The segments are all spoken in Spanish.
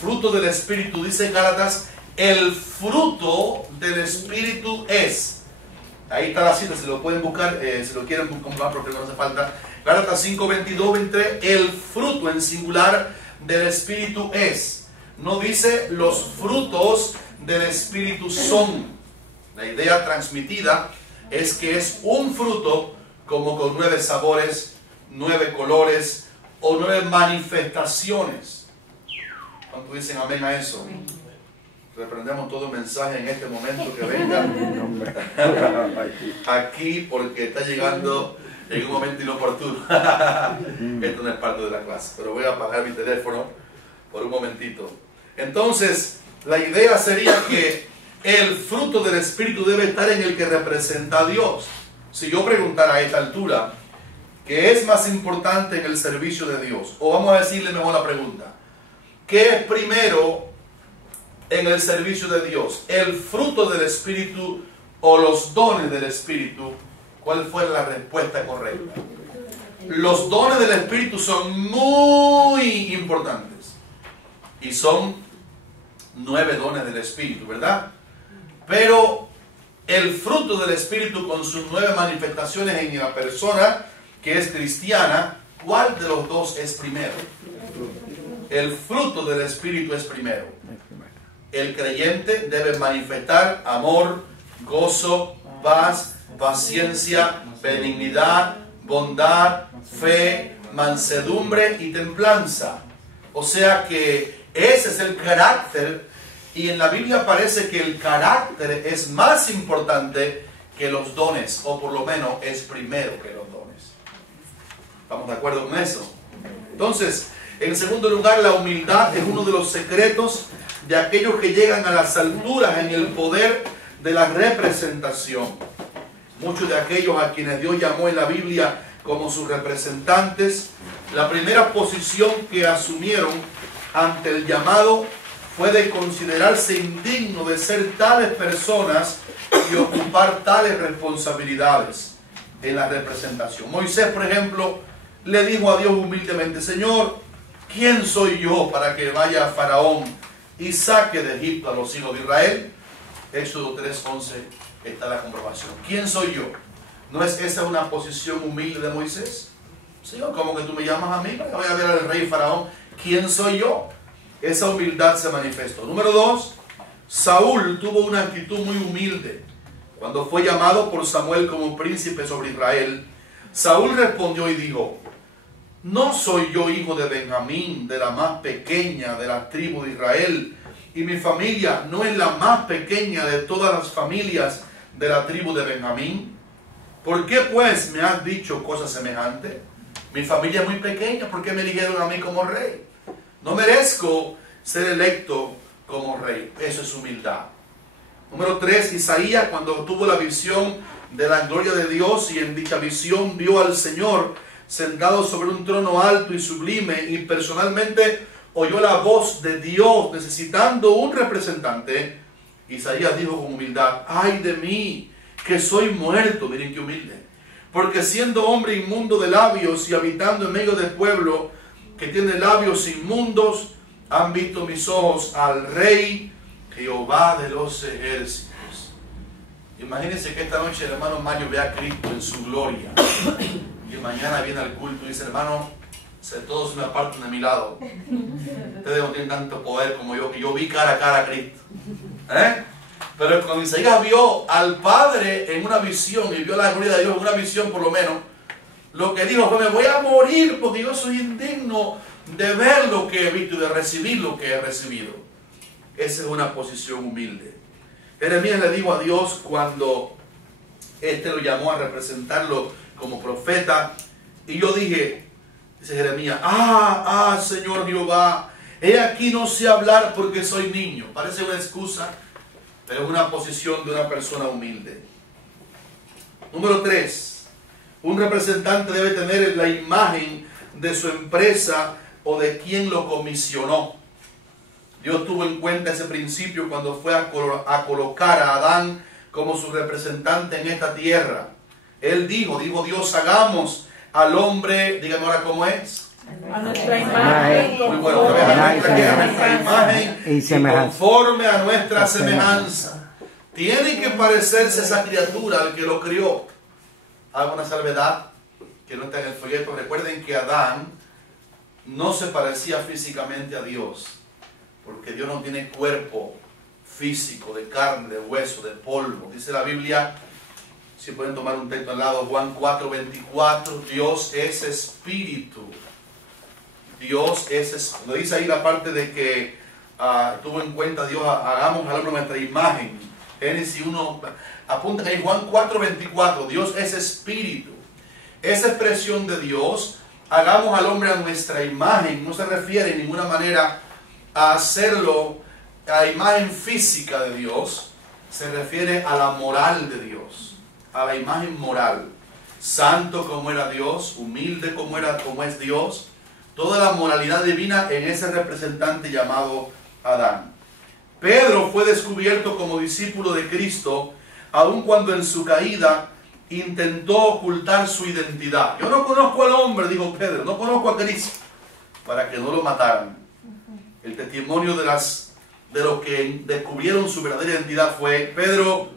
fruto del Espíritu, dice Gálatas, el fruto del Espíritu es. Ahí está la cita, si lo pueden buscar, si lo quieren comprobar porque no hace falta. Gálatas 5:22, 23, el fruto en singular del Espíritu es. No dice los frutos del Espíritu son. La idea transmitida es que es un fruto como con 9 sabores, 9 colores o 9 manifestaciones. ¿Cuántos dicen amén a eso? Reprendemos todo mensaje en este momento que venga aquí porque está llegando en un momento inoportuno. Esto no es parte de la clase, pero voy a apagar mi teléfono por un momentito. Entonces, la idea sería que el fruto del Espíritu debe estar en el que representa a Dios. Si yo preguntara a esta altura, ¿qué es más importante en el servicio de Dios? O vamos a decirle mejor la pregunta, ¿qué es primero en el servicio de Dios? ¿El fruto del Espíritu o los dones del Espíritu? ¿Cuál fue la respuesta correcta? Los dones del Espíritu son muy importantes. Y son 9 dones del Espíritu, ¿verdad? Pero el fruto del Espíritu con sus 9 manifestaciones en la persona que es cristiana, ¿cuál de los dos es primero? El fruto del Espíritu es primero. El creyente debe manifestar amor, gozo, paz, paciencia, benignidad, bondad, fe, mansedumbre y templanza. O sea que ese es el carácter, y en la Biblia parece que el carácter es más importante que los dones, o por lo menos es primero que los dones. ¿Estamos de acuerdo con eso? Entonces, en segundo lugar, la humildad es uno de los secretos de aquellos que llegan a las alturas en el poder de la representación. Muchos de aquellos a quienes Dios llamó en la Biblia como sus representantes, la primera posición que asumieron ante el llamado fue de considerarse indigno de ser tales personas y ocupar tales responsabilidades en la representación. Moisés, por ejemplo, le dijo a Dios humildemente, Señor, ¿quién soy yo para que vaya a Faraón y saque de Egipto a los hijos de Israel? Éxodo 3:11 está la comprobación. ¿Quién soy yo? ¿No es esa una posición humilde de Moisés? Señor, ¿cómo que tú me llamas a mí? Voy a ver al rey Faraón. ¿Quién soy yo? Esa humildad se manifestó. Número 2, Saúl tuvo una actitud muy humilde. Cuando fue llamado por Samuel como príncipe sobre Israel, Saúl respondió y dijo, no soy yo hijo de Benjamín, de la más pequeña de la tribu de Israel, y mi familia no es la más pequeña de todas las familias de la tribu de Benjamín. ¿Por qué pues me has dicho cosas semejantes? Mi familia es muy pequeña, ¿por qué me eligieron a mí como rey? No merezco ser electo como rey. Eso es humildad. Número 3, Isaías, cuando tuvo la visión de la gloria de Dios y en dicha visión vio al Señor sentado sobre un trono alto y sublime, y personalmente oyó la voz de Dios necesitando un representante, Isaías dijo con humildad, ay de mí, que soy muerto. Miren qué humilde. Porque siendo hombre inmundo de labios y habitando en medio del pueblo que tiene labios inmundos, han visto mis ojos al Rey Jehová de los ejércitos. Imagínense que esta noche el hermano Mario vea a Cristo en su gloria. Y mañana viene al culto y dice, hermano, todos me apartan de mi lado. Ustedes no tienen tanto poder como yo, que yo vi cara a cara a Cristo. Pero cuando Isaías vio al Padre en una visión, y vio la gloria de Dios en una visión por lo menos, lo que dijo fue, me voy a morir porque yo soy indigno de ver lo que he visto y de recibir lo que he recibido. Esa es una posición humilde. Jeremías le dijo a Dios cuando lo llamó a representarlo como profeta, y yo dije, dice Jeremías, Señor Jehová, he aquí no sé hablar porque soy niño. Parece una excusa, pero es una posición de una persona humilde. Número 3, un representante debe tener la imagen de su empresa o de quien lo comisionó. Dios tuvo en cuenta ese principio cuando fue a colocar a Adán como su representante en esta tierra. Él dijo Dios, hagamos al hombre, dígame ahora cómo es, A nuestra imagen, muy bueno, otra vez, a nuestra imagen y conforme a nuestra semejanza. Tiene que parecerse esa criatura al que lo crió. Hago una salvedad que no está en el folleto. Recuerden que Adán no se parecía físicamente a Dios, porque Dios no tiene cuerpo físico, de carne, de hueso, de polvo. Dice la Biblia, si pueden tomar un texto al lado, Juan 4:24, Dios es espíritu. Dios es espíritu. Dice ahí la parte de que tuvo en cuenta Dios, hagamos al hombre nuestra imagen. Génesis 1, apunta ahí, Juan 4:24, Dios es espíritu. Esa expresión de Dios, hagamos al hombre a nuestra imagen, no se refiere en ninguna manera a hacerlo a imagen física de Dios, se refiere a la moral de Dios, a la imagen moral. Santo como era Dios, humilde como es Dios, toda la moralidad divina en ese representante llamado Adán. Pedro fue descubierto como discípulo de Cristo, aun cuando en su caída intentó ocultar su identidad. Yo no conozco al hombre, dijo Pedro, no conozco a Cristo, para que no lo mataran. El testimonio de los que descubrieron su verdadera identidad fue: Pedro,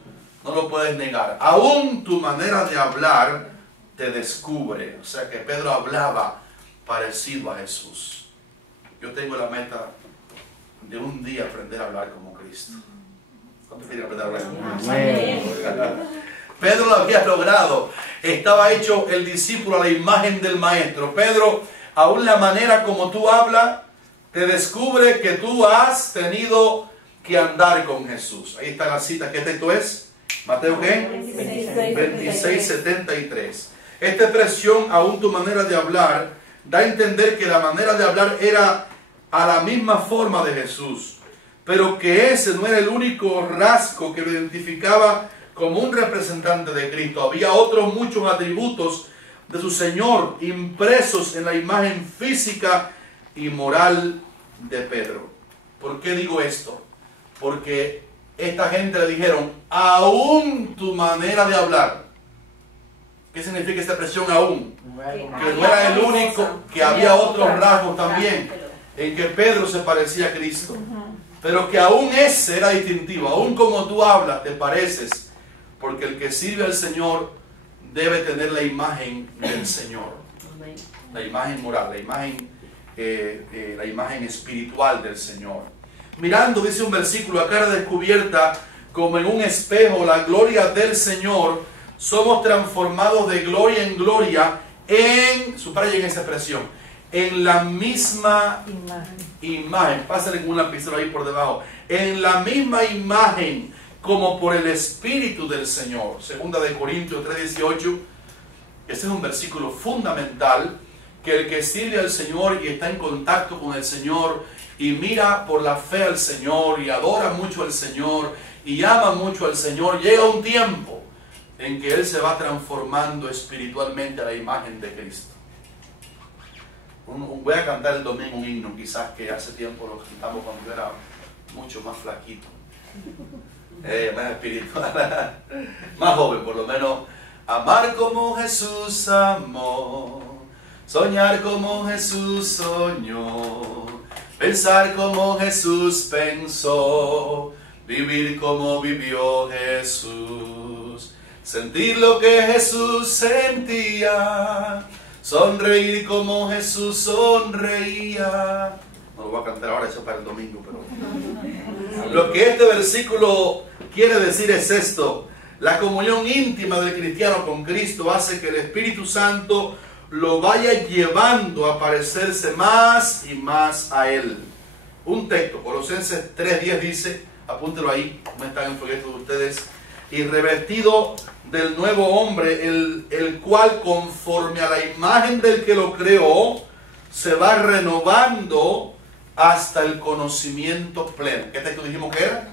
no lo puedes negar, aún tu manera de hablar te descubre. O sea que Pedro hablaba parecido a Jesús. Yo tengo la meta de un día aprender a hablar como Cristo. ¿Cuántos quieren aprender a hablar como Cristo? Pedro lo había logrado. Estaba hecho el discípulo a la imagen del maestro. Pedro, aún la manera como tú hablas te descubre que tú has tenido que andar con Jesús. Ahí está la cita. ¿Qué texto es? Mateo, ¿qué? 26:73. Esta expresión, aún tu manera de hablar, da a entender que la manera de hablar era a la misma forma de Jesús, pero que ese no era el único rasgo que lo identificaba como un representante de Cristo. Había otros muchos atributos de su Señor impresos en la imagen física y moral de Pedro. ¿Por qué digo esto? Porque esta gente le dijeron, aún tu manera de hablar. ¿Qué significa esta expresión aún? Que no era el único, que había otros rasgos también en que Pedro se parecía a Cristo, pero que aún ese era distintivo. Aún como tú hablas te pareces, porque el que sirve al Señor debe tener la imagen del Señor, la imagen moral, la imagen espiritual del Señor. Mirando, dice un versículo, a cara descubierta como en un espejo la gloria del Señor, somos transformados de gloria en gloria en, subrayen esa expresión, en la misma imagen. Pásale con un lapicero ahí por debajo. En la misma imagen, como por el Espíritu del Señor. Segunda de Corintios 3:18. Este es un versículo fundamental, que el que sirve al Señor y está en contacto con el Señor y mira por la fe al Señor y adora mucho al Señor y ama mucho al Señor, llega un tiempo en que Él se va transformando espiritualmente a la imagen de Cristo. Voy a cantar el domingo un himno, quizás que hace tiempo lo cantamos cuando yo era mucho más flaquito, más espiritual, más joven por lo menos. Amar como Jesús amó, soñar como Jesús soñó, pensar como Jesús pensó, vivir como vivió Jesús, sentir lo que Jesús sentía, sonreír como Jesús sonreía. No lo voy a cantar ahora, eso es para el domingo, pero lo que este versículo quiere decir es esto: la comunión íntima del cristiano con Cristo hace que el Espíritu Santo lo vaya llevando a parecerse más y más a Él. Un texto, Colosenses 3:10 dice, apúntelo ahí, no está en el folleto de ustedes: y revestido del nuevo hombre, el cual conforme a la imagen del que lo creó, se va renovando hasta el conocimiento pleno. ¿Qué texto dijimos que era?